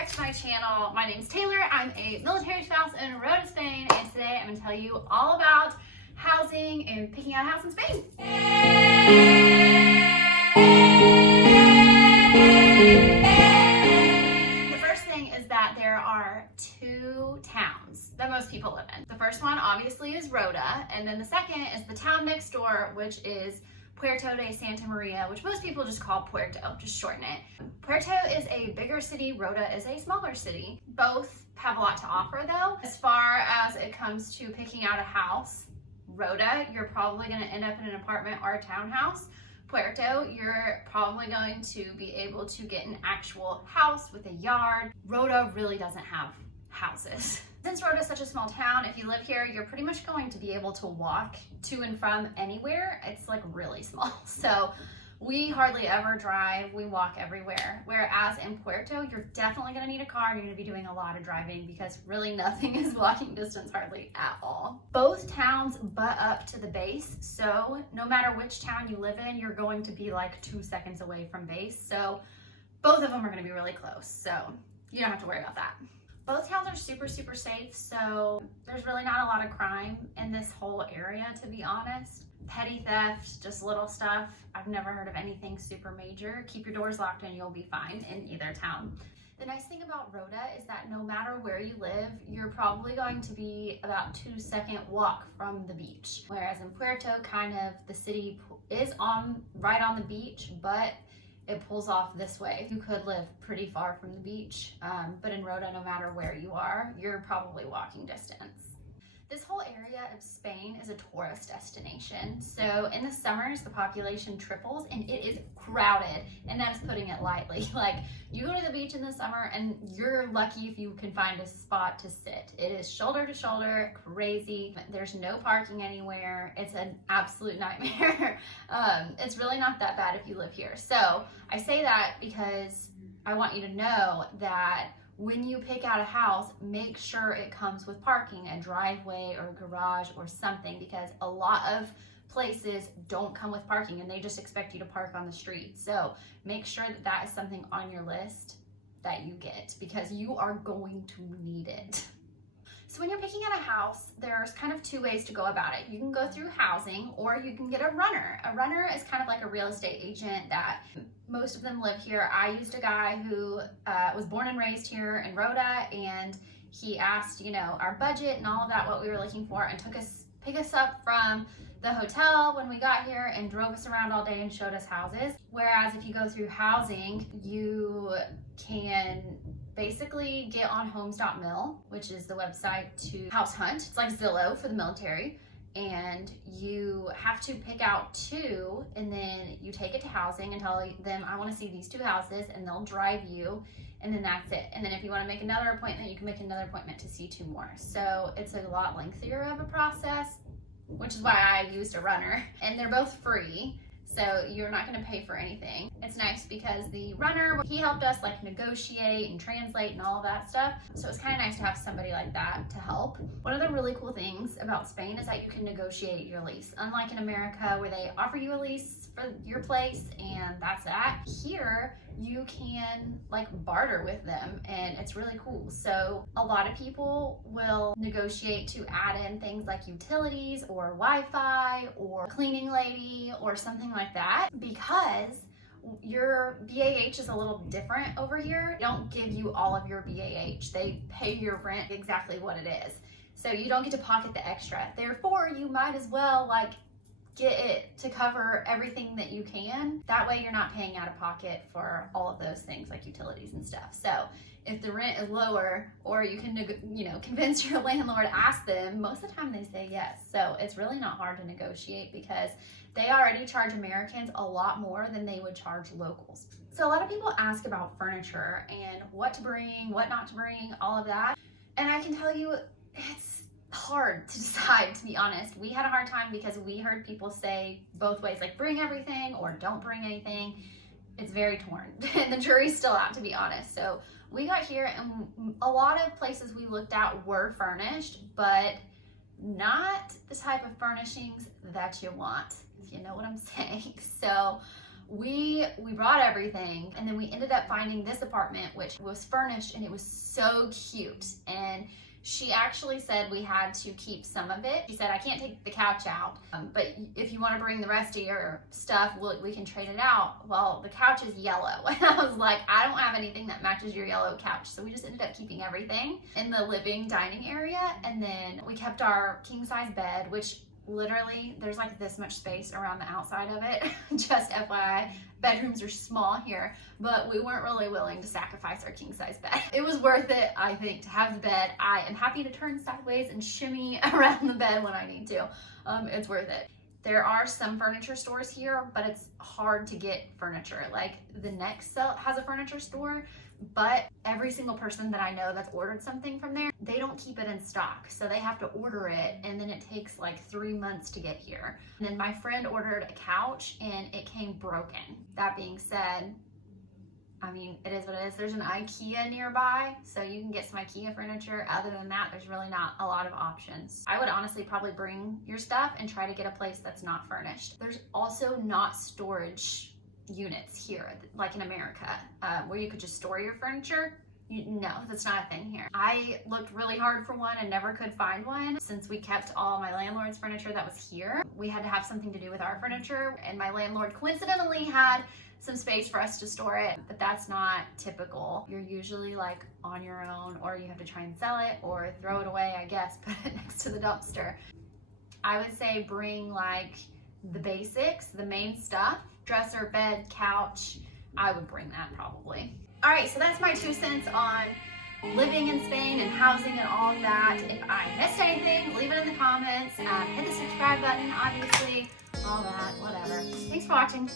back to my channel. My name's Taylor. I'm a military spouse in Rota, Spain, and today I'm going to tell you all about housing and picking out a house in Spain. The first thing is that there are two towns that most people live in. The first one obviously is Rota, and then the second is the town next door, which is Puerto de Santa Maria, which most people just call Puerto, just shorten it. Puerto is a bigger city, Rota is a smaller city. Both have a lot to offer though. As far as it comes to picking out a house, Rota, you're probably gonna end up in an apartment or a townhouse. Puerto, you're probably going to be able to get an actual house with a yard. Rota really doesn't have houses. Since Rota is such a small town, if you live here, you're pretty much going to be able to walk to and from anywhere. It's like really small. So we hardly ever drive, we walk everywhere. Whereas in Puerto, you're definitely gonna need a car and you're gonna be doing a lot of driving because really nothing is walking distance hardly at all. Both towns butt up to the base. So no matter which town you live in, you're going to be like 2 seconds away from base. So both of them are gonna be really close. So you don't have to worry about that. Both towns are super safe, so there's really not a lot of crime in this whole area, to be honest. Petty theft, just little stuff. I've never heard of anything super major. Keep your doors locked and you'll be fine in either town. The nice thing about Rota is that no matter where you live, you're probably going to be about 2-second walk from the beach. Whereas in Puerto, kind of the city is right on the beach, but it pulls off this way. You could live pretty far from the beach, but in Rota, no matter where you are, you're probably walking distance. This whole area of Spain is a tourist destination. So in the summers, the population triples and it is crowded, and that's putting it lightly. Like, you go to the beach in the summer and you're lucky if you can find a spot to sit. It is shoulder to shoulder, crazy. There's no parking anywhere. It's an absolute nightmare. It's really not that bad if you live here. So I say that because I want you to know that when you pick out a house, make sure it comes with parking, a driveway or a garage or something, because a lot of places don't come with parking and they just expect you to park on the street. So make sure that that is something on your list that you get, because you are going to need it. So when you're picking out a house, there's kind of two ways to go about it. You can go through housing or you can get a runner. A runner is kind of like a real estate agent that most of them live here. I used a guy who was born and raised here in Rota, and he asked, our budget and all of that, what we were looking for, and picked us up from the hotel when we got here and drove us around all day and showed us houses. Whereas if you go through housing, you can basically get on homes.mil, which is the website to house hunt. It's like Zillow for the military. And you have to pick out two, and then you take it to housing and tell them, I want to see these two houses, and they'll drive you, and then that's it. And then if you want to make another appointment, you can make another appointment to see two more. So it's a lot lengthier of a process, which is why I used a runner. And they're both free, so you're not going to pay for anything. It's nice because the runner, he helped us like negotiate and translate and all of that stuff. So it's kind of nice to have somebody like that to help. One of the really cool things about Spain is that you can negotiate your lease. Unlike in America where they offer you a lease for your place and that's that, here you can like barter with them, and it's really cool. So a lot of people will negotiate to add in things like utilities or Wi-Fi or cleaning lady or something like that, because your BAH is a little different over here. They don't give you all of your BAH. They pay your rent exactly what it is. So you don't get to pocket the extra. Therefore, you might as well like get it to cover everything that you can. That way you're not paying out of pocket for all of those things like utilities and stuff. So if the rent is lower, or you can convince your landlord, ask them, most of the time they say yes. So it's really not hard to negotiate because they already charge Americans a lot more than they would charge locals. So a lot of people ask about furniture and what to bring, what not to bring, all of that. And I can tell you, it's hard to decide, to be honest. We had a hard time because we heard people say both ways, like bring everything or don't bring anything. It's very torn and the jury's still out, to be honest. So we got here and a lot of places we looked at were furnished, but not the type of furnishings that you want, if you know what I'm saying. So we brought everything, and then we ended up finding this apartment, which was furnished, and it was so cute. And she actually said we had to keep some of it. She said, I can't take the couch out, but if you want to bring the rest of your stuff, we can trade it out. Well, the couch is yellow. And I was like, I don't have anything that matches your yellow couch. So we just ended up keeping everything in the living dining area. And then we kept our king size bed, which literally there's like this much space around the outside of it. Just FYI, bedrooms are small here, but we weren't really willing to sacrifice our king size bed. It was worth it, I think, to have the bed. I am happy to turn sideways and shimmy around the bed when I need to. It's worth it. There are some furniture stores here, but it's hard to get furniture. Like the Next has a furniture store, but every single person that I know that's ordered something from there, they don't keep it in stock. So they have to order it, and then it takes like 3 months to get here. And then my friend ordered a couch and it came broken. That being said, I mean, it is what it is. There's an IKEA nearby, so you can get some IKEA furniture. Other than that, there's really not a lot of options. I would honestly probably bring your stuff and try to get a place that's not furnished. There's also not storage units here, like in America, where you could just store your furniture. No, that's not a thing here. I looked really hard for one and never could find one. Since we kept all my landlord's furniture that was here, we had to have something to do with our furniture, and my landlord coincidentally had some space for us to store it, but that's not typical. You're usually like on your own, or you have to try and sell it or throw it away, I guess, put it next to the dumpster. I would say bring like the basics, the main stuff, dresser, bed, couch. I would bring that probably. All right, so that's my 2 cents on living in Spain and housing and all of that. If I missed anything, leave it in the comments. Hit the subscribe button, obviously, all that, whatever. Thanks for watching.